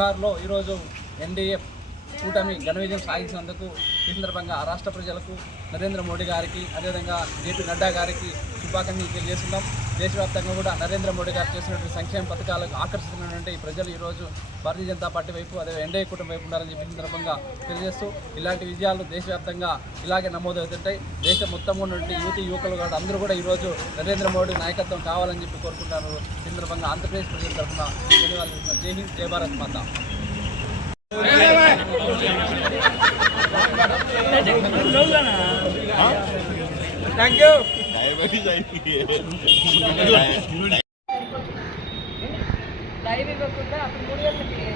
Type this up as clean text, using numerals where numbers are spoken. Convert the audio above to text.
బీహార్లో ఈరోజు ఎన్డీఏ కూటమి ఘన విజయం సాధించినందుకు ఈ సందర్భంగా రాష్ట్ర ప్రజలకు నరేంద్ర మోడీ గారికి అదేవిధంగా జేపీ నడ్డా గారికి శుభాకాంక్షలు తెలియజేస్తున్నాం. దేశవ్యాప్తంగా కూడా నరేంద్ర మోడీ గారు చేసినటువంటి సంక్షేమ పథకాలకు ఆకర్షిస్తున్నటువంటి ప్రజలు ఈరోజు భారతీయ జనతా పార్టీ వైపు అదే ఎన్డీఏ కూటమి వైపు ఉండాలని చెప్పి సందర్భంగా తెలియజేస్తూ ఇలాంటి విజయాలు దేశవ్యాప్తంగా ఇలాగే నమోదవుతుంటాయి. దేశం మొత్తం ఉన్నటువంటి యువకులు కూడా అందరూ కూడా ఈరోజు నరేంద్ర మోడీ నాయకత్వం కావాలని చెప్పి కోరుకుంటున్నారు. ఈ సందర్భంగా ఆంధ్రప్రదేశ్ ప్రజల తరఫున ధన్యవాదాలు. జై హింద్, జై భారత్ మాతా. Thank you. లైవ్ ఇవ్వకుండా అప్పుడు 3 గంటలకి